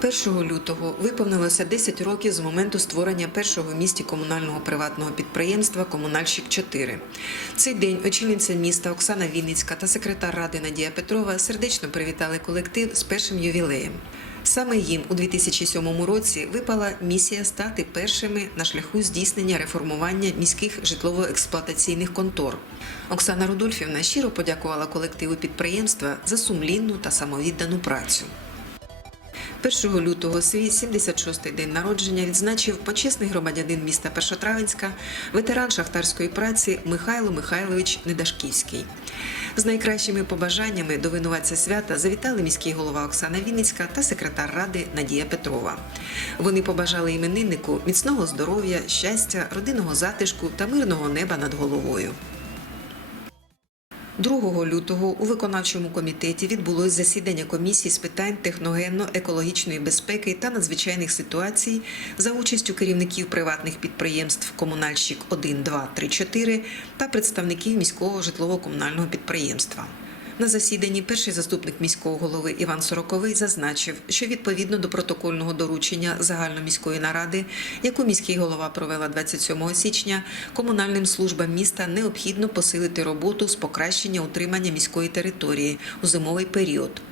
Першого лютого виповнилося 10 років з моменту створення першого в місті комунального приватного підприємства Комунальщик 4 Цей день очільниця міста Оксана Вінницька та секретар ради Надія Петрова сердечно привітали колектив з першим ювілеєм. Саме їм у 2007 році випала місія стати першими на шляху здійснення реформування міських житлово-експлуатаційних контор. Оксана Рудольфівна щиро подякувала колективу підприємства за сумлінну та самовіддану працю. 1 лютого свій 76-й день народження відзначив почесний громадянин міста Першотравенська, ветеран шахтарської праці Михайло Михайлович Недашківський. З найкращими побажаннями до винуватця свята завітали міський голова Оксана Вінницька та секретар ради Надія Петрова. Вони побажали імениннику міцного здоров'я, щастя, родинного затишку та мирного неба над головою. 2 лютого у виконавчому комітеті відбулось засідання комісії з питань техногенно-екологічної безпеки та надзвичайних ситуацій за участю керівників приватних підприємств Комунальщик 1, 2, 3, 4 та представників міського житлово-комунального підприємства. На засіданні перший заступник міського голови Іван Сороковий зазначив, що відповідно до протокольного доручення загальноміської наради, яку міський голова провела 27 січня, комунальним службам міста необхідно посилити роботу з покращення утримання міської території у зимовий період.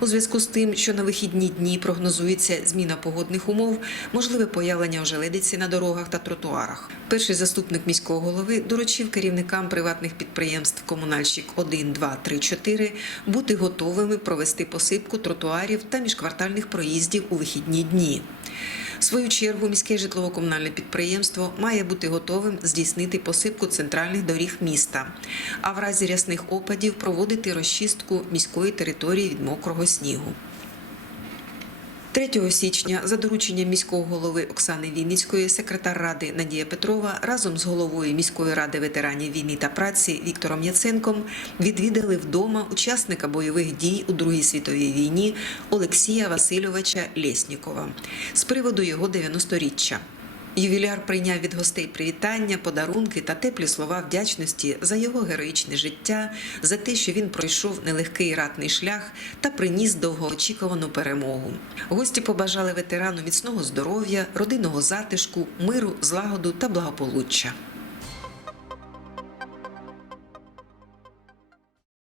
У зв'язку з тим, що на вихідні дні прогнозується зміна погодних умов, можливе появлення ожеледиці на дорогах та тротуарах. Перший заступник міського голови доручив керівникам приватних підприємств Комунальщик 1, 2, 3, 4 бути готовими провести посипку тротуарів та міжквартальних проїздів у вихідні дні. В свою чергу міське житлово-комунальне підприємство має бути готовим здійснити посипку центральних доріг міста, а в разі рясних опадів проводити розчистку міської території від мокрого снігу. 3 січня за дорученням міського голови Оксани Вінницької секретар ради Надія Петрова разом з головою міської ради ветеранів війни та праці Віктором Яценком відвідали вдома учасника бойових дій у Другій світовій війні Олексія Васильовича Лєснікова з приводу його 90-річчя. Ювіляр прийняв від гостей привітання, подарунки та теплі слова вдячності за його героїчне життя, за те, що він пройшов нелегкий ратний шлях та приніс довгоочікувану перемогу. Гості побажали ветерану міцного здоров'я, родинного затишку, миру, злагоду та благополуччя.